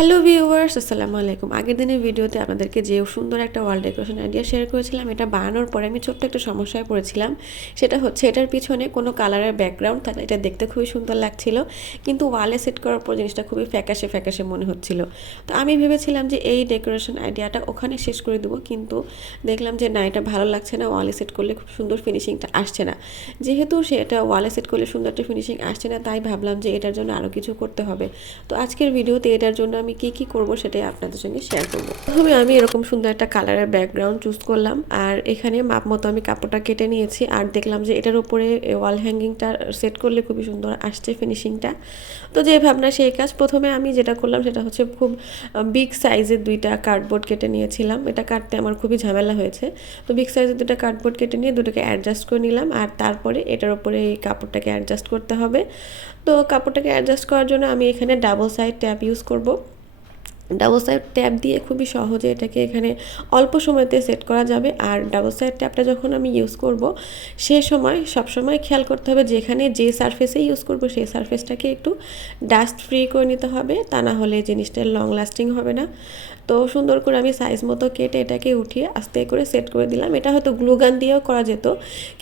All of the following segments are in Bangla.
হ্যালো ভিউয়ার্স, আসসালামু আলাইকুম। আগের দিনের ভিডিওতে আপনাদেরকে যে সুন্দর একটা ওয়াল ডেকোরেশন আইডিয়া শেয়ার করেছিলাম, এটা বানানোর পরে আমি ছোট্ট একটা সমস্যায় পড়েছিলাম। সেটা হচ্ছে এটার পিছনে কোনো কালারের ব্যাকগ্রাউন্ড থাকলে এটা দেখতে খুবই সুন্দর লাগছিল, কিন্তু ওয়ালে সেট করার পর জিনিসটা খুবই ফ্যাকাশে ফ্যাকাশে মনে হচ্ছিল। তো আমি ভেবেছিলাম যে এই ডেকোরেশন আইডিয়াটা ওখানে শেষ করে দেবো, কিন্তু দেখলাম যে না, এটা ভালো লাগছে না, ওয়ালে সেট করলে খুব সুন্দর ফিনিশিংটা আসছে না। যেহেতু সেটা ওয়ালে সেট করলে সুন্দর একটা ফিনিশিং আসছে না, তাই ভাবলাম যে এটার জন্য আরও কিছু করতে হবে। তো আজকের ভিডিওতে এটার জন্য আমি কি করব সেটাই আপনাদের সঙ্গে শেয়ার করব। প্রথমে আমি এরকম সুন্দর একটা কালারের ব্যাকগ্রাউন্ড চুজ করলাম, আর এখানে মাপ মতো আমি কাপড়টা কেটে নিয়েছি। আর দেখলাম যে এটার উপরে ওয়াল হ্যাঙ্গিংটা সেট করলে খুবই সুন্দর আসছে ফিনিশিংটা। তো যে ভাবনা সেই কাজ। প্রথমে আমি যেটা করলাম সেটা হচ্ছে খুব বিগ সাইজের দুইটা কার্ডবোর্ড কেটে নিয়েছিলাম। এটা কাটতে আমার খুবই ঝামেলা হয়েছে। তো বিগ সাইজের দুটো কার্ডবোর্ড কেটে নিয়ে দুটোকে অ্যাডজাস্ট করে নিলাম, আর তারপরে এটার উপরে এই কাপড়টাকে অ্যাডজাস্ট করতে হবে। তো কাপড়টাকে অ্যাডজাস্ট করার জন্য আমি এখানে ডাবল সাইড ট্যাপ ইউজ করব। ডাবল সাইড ট্যাপ দিয়ে খুবই সহজে এটাকে এখানে অল্প সময়তে সেট করা যাবে। আর ডাবল সাইড ট্যাপটা যখন আমি ইউজ করব, সে সময় সবসময় খেয়াল করতে হবে যেখানে যে সারফেসে ইউজ করব সেই সারফেসটাকে একটু ডাস্ট ফ্রি করে নিতে হবে, তা না হলে জিনিসটা লং লাস্টিং হবে না। তো সুন্দর করে আমি সাইজ মতো কেটে এটাকে উঠিয়ে আস্তে করে সেট করে দিলাম। এটা হয়তো গ্লুগান দিয়েও করা যেত,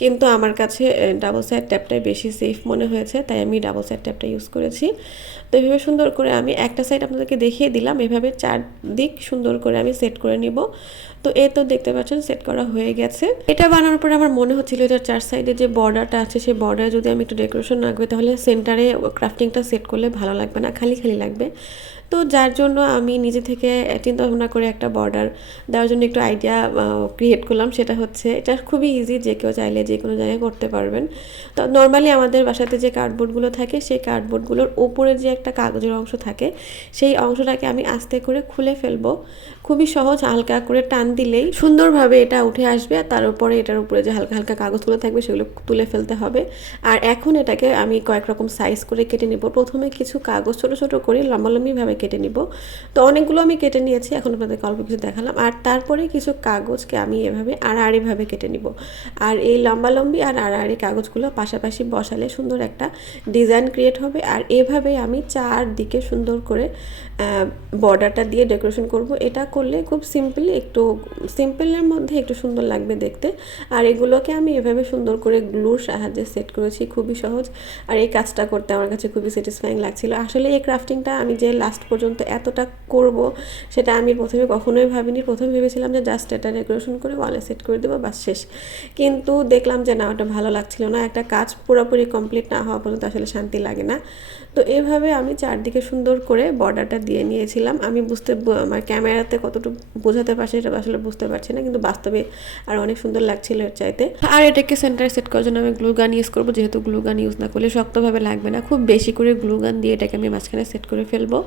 কিন্তু আমার কাছে ডাবল সাইড ট্যাপটাই বেশি সেফ মনে হয়েছে, তাই আমি ডাবল সাইড ট্যাপটা ইউজ করেছি। তো এভাবে সুন্দর করে আমি একটা সাইড আপনাদেরকে দেখিয়ে দিলাম, এভাবে চারদিক সুন্দর করে আমি সেট করে নিব। তো এই তো দেখতে পাচ্ছেন সেট করা হয়ে গেছে। এটা বানানোর পরে আমার মনে হচ্ছিল এটার চার সাইডে যে বর্ডারটা আছে সেই বর্ডারে যদি আমি একটু ডেকোরেশন রাখবে, তাহলে সেন্টারে ক্রাফটিংটা সেট করলে ভালো লাগবে না, খালি খালি লাগবে। তো যার জন্য আমি নিজে থেকে চিন্তা ভাবনা করে একটা বর্ডার দেওয়ার জন্য একটু আইডিয়া ক্রিয়েট করলাম। সেটা হচ্ছে এটা খুবই ইজি, যে কেউ চাইলে যে কোনো জায়গায় করতে পারবেন। তো নর্মালি আমাদের বাসাতে যে কার্ডবোর্ডগুলো থাকে সেই কার্ডবোর্ডগুলোর ওপরে যে একটা কাগজের অংশ থাকে, সেই অংশটাকে আমি আস্তে করে খুলে ফেলবো। খুবই সহজ, হালকা করে টান দিলেই সুন্দরভাবে এটা উঠে আসবে, আর তার উপরে এটার উপরে যে হালকা হালকা কাগজগুলো থাকবে সেগুলো তুলে ফেলতে হবে। আর এখন এটাকে আমি কয়েক রকম সাইজ করে কেটে নেব। প্রথমে কিছু কাগজ ছোট ছোট করে লম্বালম্বিভাবে কেটে নিব। তো অনেকগুলো আমি কেটে নিয়েছি, এখন আপনাদেরকে অল্প কিছু দেখালাম। আর তারপরে কিছু কাগজকে আমি এভাবে আড়াআড়িভাবে কেটে নিব। আর এই লম্বালম্বি আর আড়াআড়ি কাগজগুলো পাশাপাশি বসালে সুন্দর একটা ডিজাইন ক্রিয়েট হবে। আর এভাবে আমি চারদিকে সুন্দর করে বর্ডারটা দিয়ে ডেকোরেশন করব। এটা করলে খুব সিম্পলি, একটু সিম্পলের মধ্যে একটু সুন্দর লাগবে দেখতে। আর এগুলোকে আমি এভাবে সুন্দর করে গ্লুর সাহায্যে সেট করেছি, খুবই সহজ। আর এই কাজটা করতে আমার কাছে খুবই স্যাটিসফাইং লাগছিল। আসলে এই ক্রাফটিংটা আমি যে লাস্ট পর্যন্ত এতটা করব সেটা আমি প্রথমে কখনোই ভাবিনি। প্রথমে ভেবেছিলাম যে জাস্ট এটা ডেকোরেশন করে ওয়ালে সেট করে দেবো, বাস শেষ। কিন্তু দেখলাম যে না, ওটা ভালো লাগছিল না। একটা কাজ পুরোপুরি কমপ্লিট না হওয়া পর্যন্ত আসলে শান্তি লাগে না। তো এভাবে আমি চারদিকে সুন্দর করে বর্ডারটা দিয়ে নিয়েছিলাম। আমি আমার ক্যামেরাতে কতটুকু বোঝাতে পারছি এটা আসলে বুঝতে পারছি না, কিন্তু বাস্তবে আর অনেক সুন্দর লাগছিল এর চাইতে। আর এটাকে সেন্টারে সেট করার জন্য আমি গ্লু গান ইউজ করবো, যেহেতু গ্লু গান ইউজ না করলে শক্তভাবে লাগবে না। খুব বেশি করে গ্লু গান দিয়ে এটাকে আমি মাঝখানে সেট করে ফেলবো।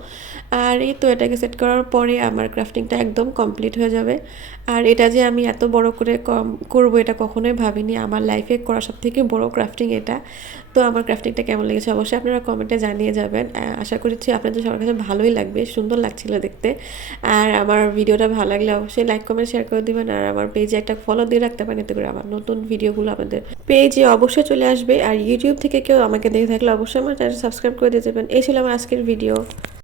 আর এই তো এটাকে সেট করার পরে আমার ক্রাফটিংটা একদম কমপ্লিট হয়ে যাবে। আর এটা যে আমি এত বড় করে করবো এটা কখনোই ভাবিনি। আমার লাইফে করা সব থেকে বড় ক্রাফটিং এটা। তো আমার ক্রাফটিংটা কেমন লেগেছে অবশ্যই আপনারা কমেন্টে জানিয়ে যাবেন। আশা করছি আপনাদের সবার কাছে ভালোই লাগবে, সুন্দর লাগছিল দেখতে। আর আমার ভিডিওটা ভালো লাগলে অবশ্যই লাইক কমেন্ট শেয়ার করে দিবেন। আর আমার পেজে একটা ফলো দিয়ে রাখতে পারেন, এতে করে আমার নতুন ভিডিওগুলো আপনাদের পেজে অবশ্যই চলে আসবে। আর ইউটিউব থেকে কেউ আমাকে দেখে থাকলে অবশ্যই আমার চ্যানেল সাবস্ক্রাইব করে দিয়ে যাবেন। এই ছিল আমার আজকের ভিডিও।